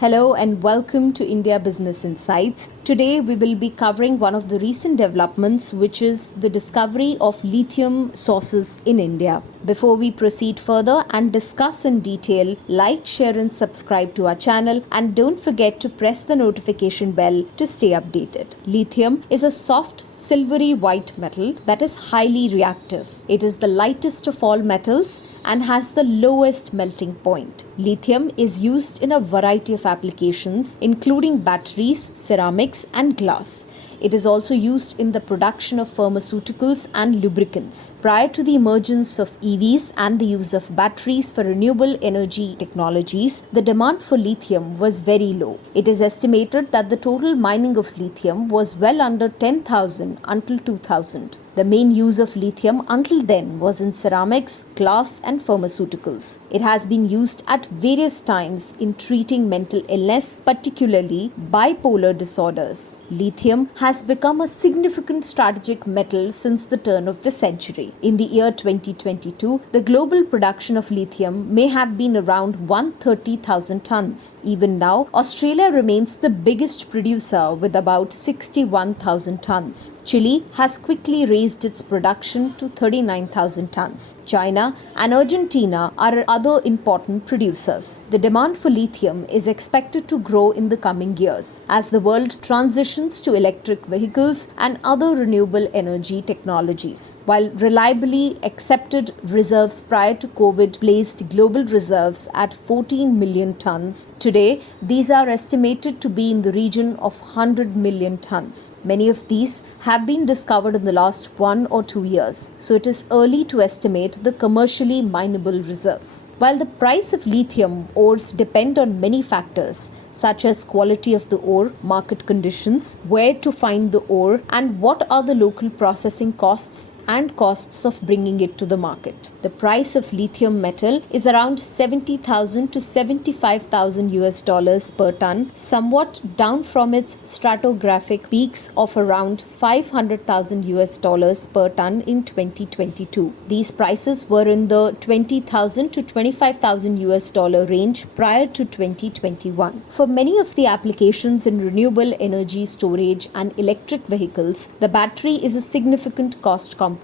Hello and welcome to India Business Insights. Today we will be covering one of the recent developments, which is the discovery of lithium sources in India. Before we proceed further and discuss in detail, like, share and subscribe to our channel, and don't forget to press the notification bell to stay updated. Lithium is a soft silvery white metal that is highly reactive. It is the lightest of all metals and has the lowest melting point. Lithium is used in a variety of applications, including batteries, ceramics, and glass. It is also used in the production of pharmaceuticals and lubricants. Prior to the emergence of EVs and the use of batteries for renewable energy technologies, the demand for lithium was very low. It is estimated that the total mining of lithium was well under 10,000 until 2000. The main use of lithium until then was in ceramics, glass, and pharmaceuticals. It has been used at various times in treating mental illness, particularly bipolar disorders. Lithium has become a significant strategic metal since the turn of the century. In the year 2022, the global production of lithium may have been around 130,000 tons. Even now, Australia remains the biggest producer with about 61,000 tons. Chile has quickly raised its production to 39,000 tons. China and Argentina are other important producers. The demand for lithium is expected to grow in the coming years as the world transitions to electric vehicles and other renewable energy technologies. While reliably accepted reserves prior to COVID placed global reserves at 14 million tons, today these are estimated to be in the region of 100 million tons. Many of these have been discovered in the last 1 or 2 years, so it is early to estimate the commercially mineable reserves. While the price of lithium ores depend on many factors, such as quality of the ore, market conditions, where to find the ore, and what are the local processing costs and costs of bringing it to the market. The price of lithium metal is around 70,000 to 75,000 US dollars per ton, somewhat down from its stratographic peaks of around 500,000 US dollars per ton in 2022. These prices were in the 20,000 to 25,000 US dollar range prior to 2021. For many of the applications in renewable energy storage and electric vehicles, the battery is a significant cost component.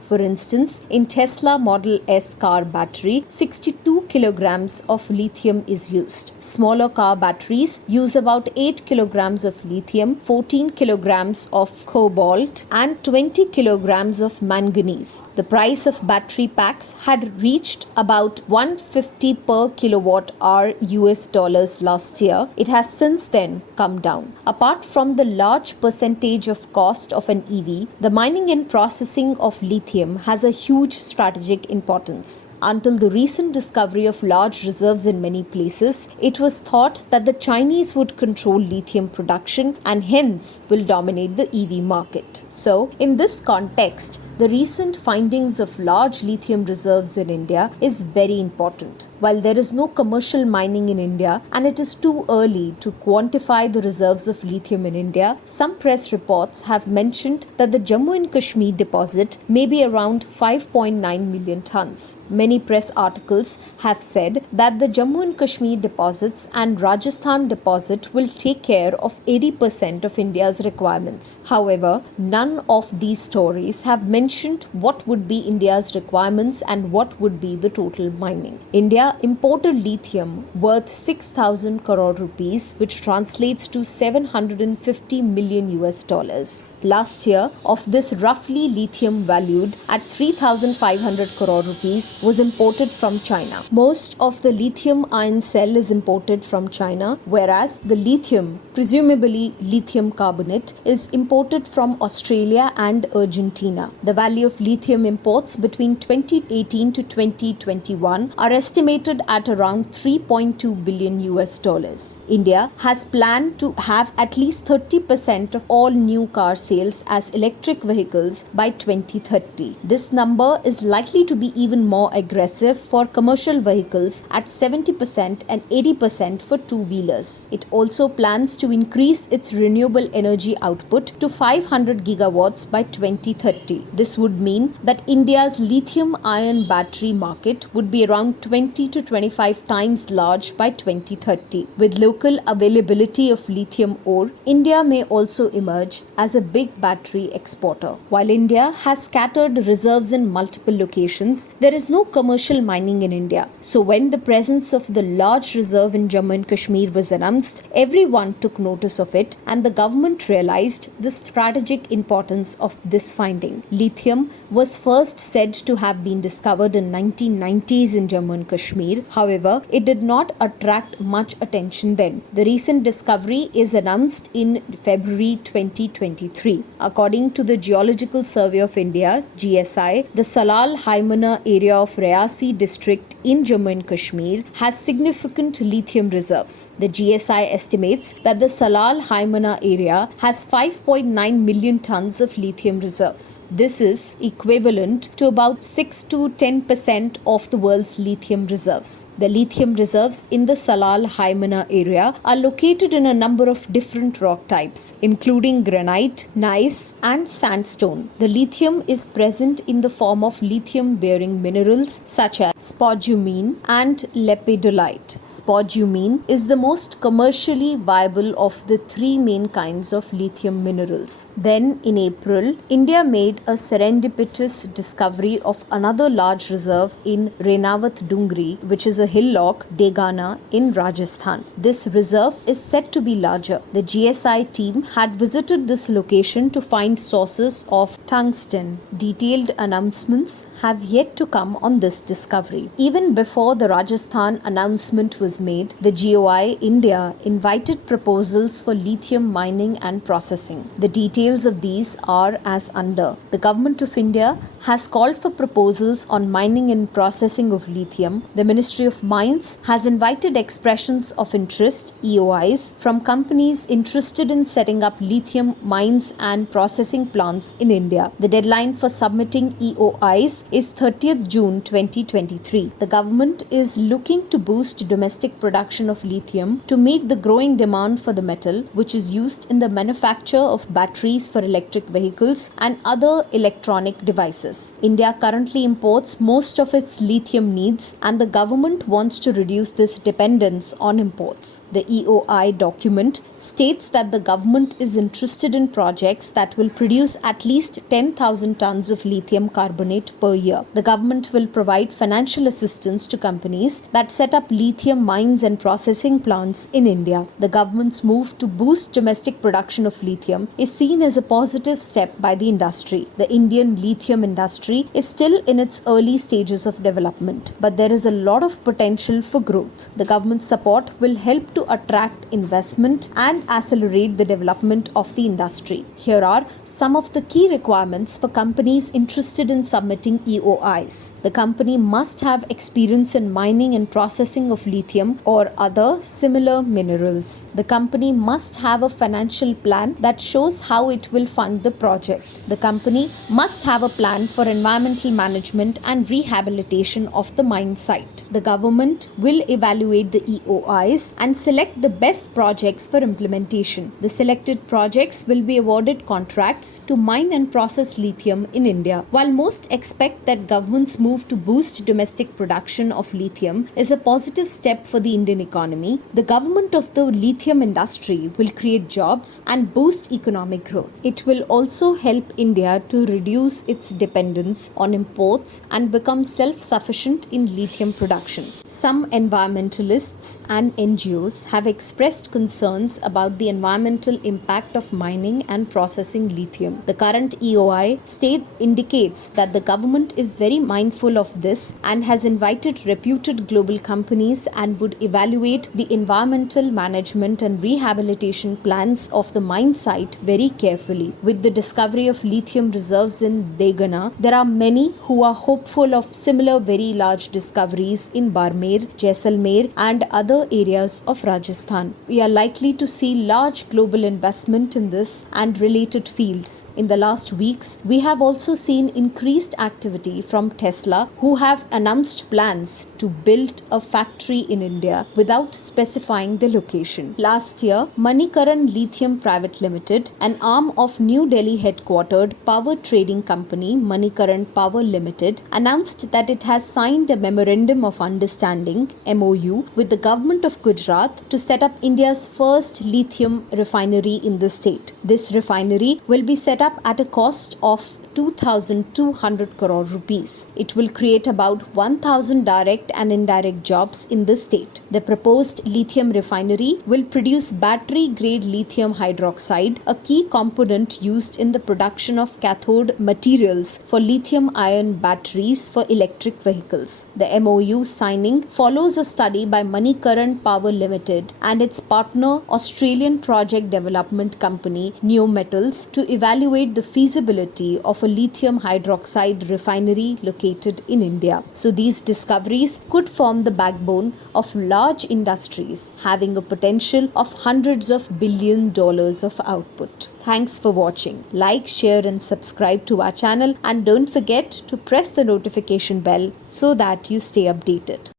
For instance, in Tesla Model S car battery, 62 kilograms of lithium is used. Smaller car batteries use about 8 kilograms of lithium, 14 kilograms of cobalt, and 20 kilograms of manganese. The price of battery packs had reached about 150 per kilowatt hour US dollars last year. It has since then come down. Apart from the large percentage of cost of an EV, the mining and processing of lithium has a huge strategic importance. Until the recent discovery of large reserves in many places, it was thought that the Chinese would control lithium production and hence will dominate the EV market. So, in this context, the recent findings of large lithium reserves in India is very important. While there is no commercial mining in India and it is too early to quantify the reserves of lithium in India, some press reports have mentioned that the Jammu and Kashmir deposit may be around 5.9 million tons. Many press articles have said that the Jammu and Kashmir deposits and Rajasthan deposit will take care of 80% of India's requirements. However, none of these stories have mentioned what would be India's requirements and what would be the total mining. India imported lithium worth 6,000 crore rupees, which translates to 750 million US dollars. Last year, of this roughly lithium valued at 3,500 crore rupees was imported from China. Most of the lithium ion cell is imported from China, whereas the lithium, presumably lithium carbonate, is imported from Australia and Argentina. The value of lithium imports between 2018 to 2021 are estimated at around 3.2 billion US dollars. India has planned to have at least 30% of all new car sales as electric vehicles by 2030. This number is likely to be even more aggressive for commercial vehicles at 70% and 80% for two-wheelers. It also plans to increase its renewable energy output to 500 gigawatts by 2030. This would mean that India's lithium-ion battery market would be around 20 to 25 times large by 2030. With local availability of lithium ore, India may also emerge as a big battery exporter. While India has scattered reserves in multiple locations, there is no commercial mining in India. So when the presence of the large reserve in Jammu and Kashmir was announced, everyone took notice of it and the government realized the strategic importance of this finding. Lithium was first said to have been discovered in 1990s in Jammu and Kashmir. However, it did not attract much attention then. The recent discovery is announced in February 2023. According to the Geological Survey of India, GSI, the Salal Haimana area of Rayasi district in Jammu and Kashmir has significant lithium reserves. The GSI estimates that the Salal Haimana area has 5.9 million tons of lithium reserves. This is equivalent to about 6 to 10% of the world's lithium reserves. The lithium reserves in the Salal Haimana area are located in a number of different rock types, including granite, gneiss, and sandstone. The lithium is present in the form of lithium-bearing minerals such as spodumene and lepidolite. Spodumene is the most commercially viable of the three main kinds of lithium minerals. Then, in April, India made a serendipitous discovery of another large reserve in Renawat Dungri, which is a hillock, Degana, in Rajasthan. This reserve is said to be larger. The GSI team had visited this location to find sources of tungsten. Detailed announcements have yet to come on this discovery. Even before the Rajasthan announcement was made, the GOI India invited proposals for lithium mining and processing. The details of these are as under. The Government of India has called for proposals on mining and processing of lithium. The Ministry of Mines has invited expressions of interest, EOIs, from companies interested in setting up lithium mines and processing plants in India. The deadline for submitting EOIs is 30th June 2023. The government is looking to boost domestic production of lithium to meet the growing demand for the metal, which is used in the manufacture of batteries for electric vehicles and other electronic devices. India currently imports most of its lithium needs, and the government wants to reduce this dependence on imports. The EOI document states that the government is interested in projects that will produce at least 10,000 tons of lithium carbonate per year. The government will provide financial assistance to companies that set up lithium mines and processing plants in India. The government's move to boost domestic production of lithium is seen as a positive step by the industry. The Indian lithium industry is still in its early stages of development, but there is a lot of potential for growth. The government's support will help to attract investment and accelerate the development of the industry. Here are some of the key requirements for companies interested in submitting EOIs. The company must have experience in mining and processing of lithium or other similar minerals. The company must have a financial plan that shows how it will fund the project. The company must have a plan for environmental management and rehabilitation of the mine site. The government will evaluate the EOIs and select the best projects for implementation. The selected projects will be awarded contracts to mine and process lithium in India. While most expect that government's move to boost domestic production of lithium is a positive step for the Indian economy, the government of the lithium industry will create jobs and boost economic growth. It will also help India to reduce its dependence on imports and become self-sufficient in lithium production. Some environmentalists and NGOs have expressed concerns about the environmental impact of mining and processing lithium. The current EOI state indicates that the government is very mindful of this and has invited reputed global companies and would evaluate the environmental management and rehabilitation plans of the mine site very carefully. With the discovery of lithium reserves in Degana, there are many who are hopeful of similar very large discoveries in Barmer, Jaisalmer and other areas of Rajasthan. We are likely to see large global investment in this and related fields. In the last weeks, we have also seen increased activity from Tesla, who have announced plans to build a factory in India without specifying the location. Last year, Manikaran Lithium Private Limited, an arm of New Delhi headquartered power trading company Manikaran Power Limited, announced that it has signed a Memorandum of Understanding (MOU) with the government of Gujarat to set up India's first lithium refinery in the state. This refinery will be set up at a cost of 2,200 crore rupees. It will create about 1,000 direct and indirect jobs in the state. The proposed lithium refinery will produce battery-grade lithium hydroxide, a key component used in the production of cathode materials for lithium-ion batteries for electric vehicles. The MOU signing follows a study by Manikaran Power Limited and its partner Australian project development company Neometals to evaluate the feasibility of a lithium hydroxide refinery located in India. So these discoveries could form the backbone of large industries having a potential of hundreds of billion dollars of output. Thanks for watching. Like, share and subscribe to our channel, and don't forget to press the notification bell so that you stay updated.